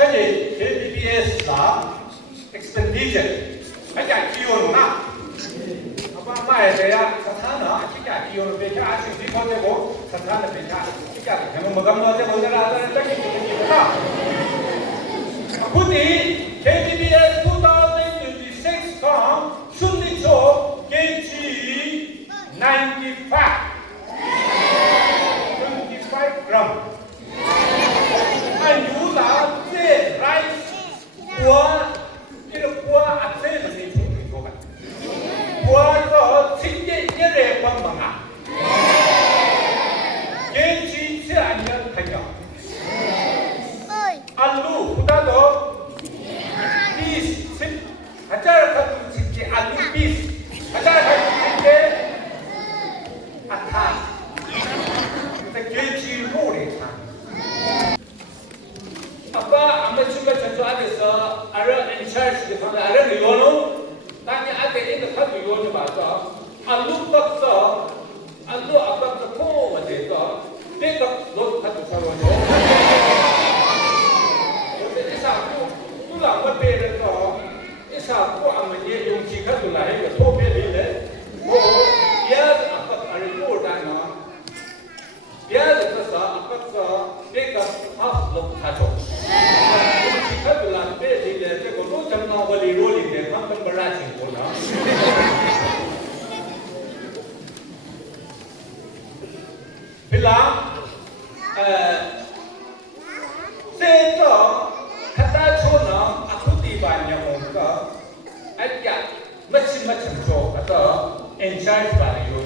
저희 LBL가 expenditure 아까 기호나 아빠 말에 대한 사탄은 아까 기호는 배차 아주 비포되고 사탄은 배차 아까 그냥 뭐 감노제 뭐라 하는 적이 있으니까 부디 LBL 2026 순리초 게이지 95 gram anh nhú là dê rice của cái là của ăn dê là gì chúng mình có bạn của nó chính cái đề quan bằng à cái chi sẽ anh nhận thành nhỏ ăn lu chúng ta đó bis xin hạt cha là thật chính cái ăn lu bis hạt cha là thật chính cái ăn than cái chi mô để than 아빠 아마추어 전투 안에서 아르 엔차르스 그 아르 리오노 땅에 앞에 있는 그 리오노 맞아 알루 박사 알루 아빠가 포 맞아서 내가 너 가지고 살아요 근데 이사고 누가 뭐 배려서 이사고 아무리 용기가 돌아 해도 토배리래 뭐 야 아빠 알루 모르다나 야에서 아빠가 내가 하고 가져 그들한테 되게 그거 정말 원리 롤인데 한번 벌라진 거나 빌라 세서 갖다 줘는 아쿠디 반영과 알까 마침 줘 갖다 엔차이즈 반영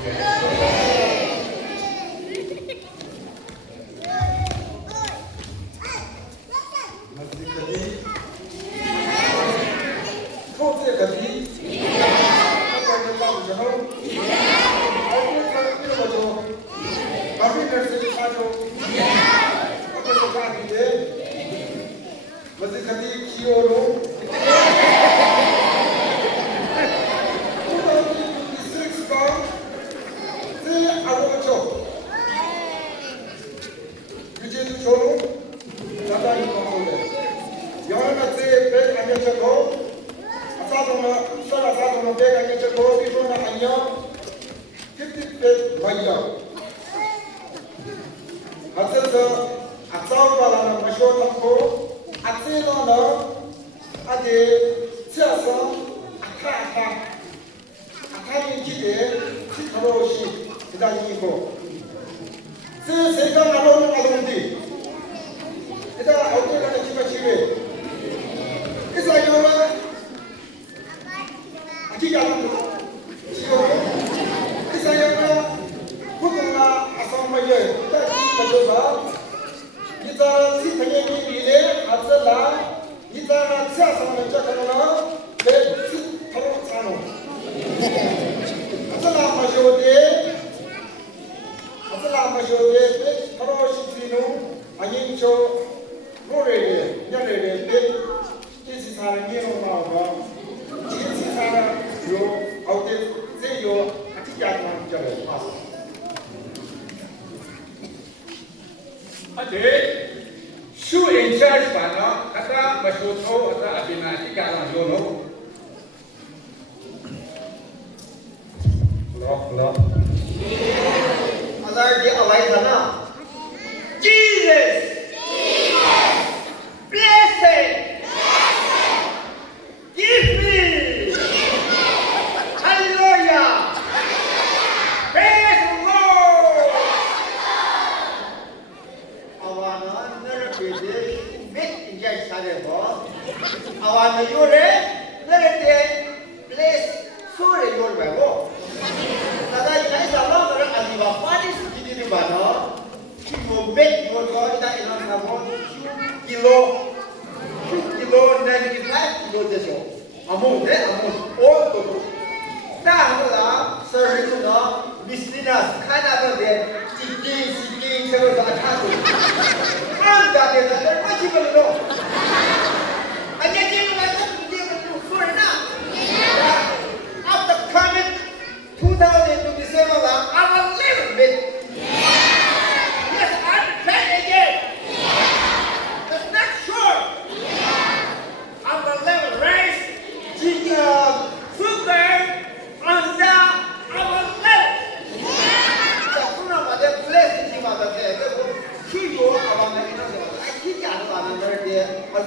That's not sure.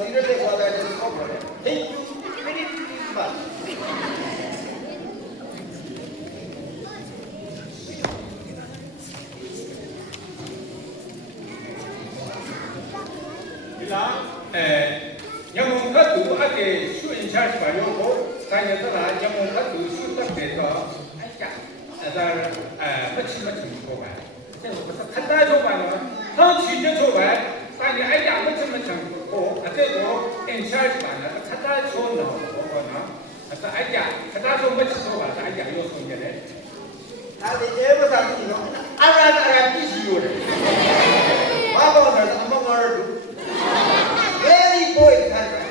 이럴 때 받아야지 커버래. Thank you very much. 영웅 카드 아게 수인 잘 봐요고 다녀서라 영웅 카드 수답돼서 아까 마치 보고 그래서 간다 좀 봐요. 더 취재 좀 봐요. 아니 아이가 마치 보고 그때도 인차지 봐요. 간다 좀 나오거나 아까 아이가 간다 좀 마치 보고 봐서 아이가 요소인데 나도 예보다 이거 알아 비시요래. 바보들 한번 말을 very boy kind of.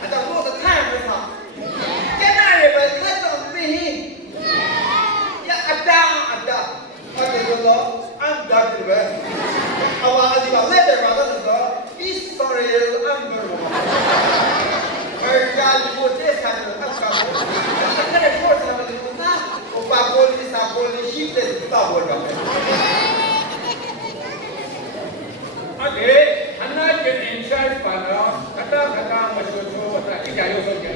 I don't know the time for now. Get out of it, cut off me. Yeah, I'm down. Okay, you know, I'm done with it. I want to go later, rather than this story is unbelievable. Where God put this kind of stuff. I can't afford to have a little now. Police, sheep, stop with it. 아네 하나의 인사를 받아 가다 마셔줘 왔다 이게 요소게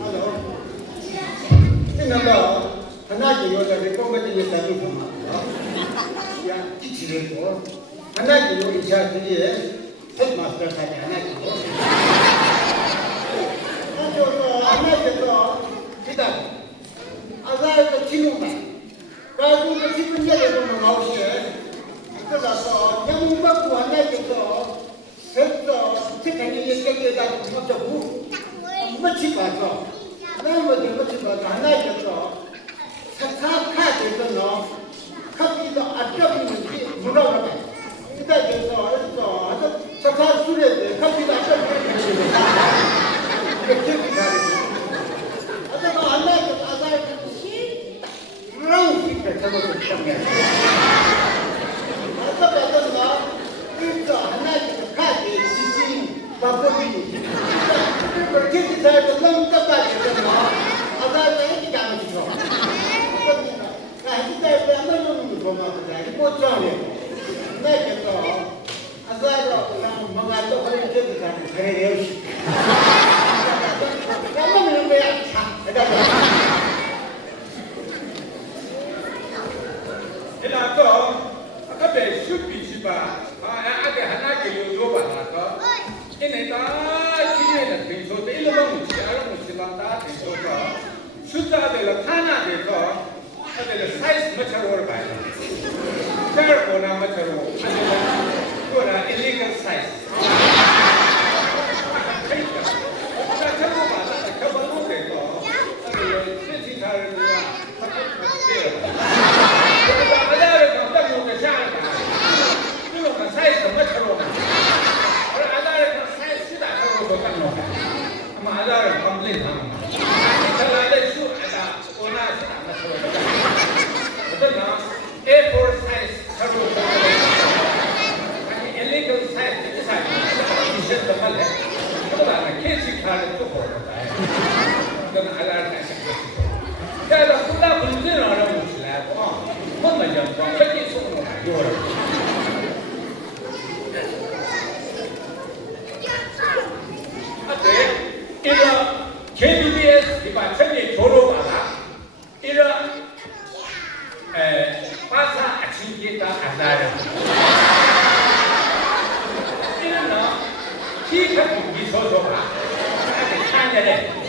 Hello. 생각나 하나의 여자를 꽁가지게 다니고 막. 야, 기치를 하나의 여자들이 헤드마스터 사이 하나의 하나에서 기다려. 아가도 지금만. 가지고 싶은 데에 보면 나오시게. 그래서 영박구 하나에서 했어. 특히 얘기에다 붙여고 멋지 봐서. 나머지 멋지 봐서 하나에서 사카에서 커피도 아껴있는지 물어보네. 기다려서 했어. 사카 술에 커피도 아껴있는지 이렇게 잘했어. 아까 안나에서 아가를 mülung 잘못을 했다면 아까 그래서 하나씩 가지 지진 바꿔주니 그걸 khethsithsarü 너무 깜빡이잖아. 아가를 이렇게 안 해주죠. khethsithsarü 안 해주는 거 보면 못 정해. 내게서 아가를 그냥 뭔가 또 그런 khethsithsarü 잘해요. 까먹는 거야. 아까 배 슈피시바 아게 하나의 요소바라서 이내가 기계는 된소도 일반 무시다 된소도 숫자들 하나 돼서 아들 사이즈 맞춰로 봐요. 잘 보나 맞춰로 그거나 illegal size. KBS 디바천이 졸업하다 이런 파사 아침기다 안나요. 이런 키 같은 미소소가 아주 찬열해.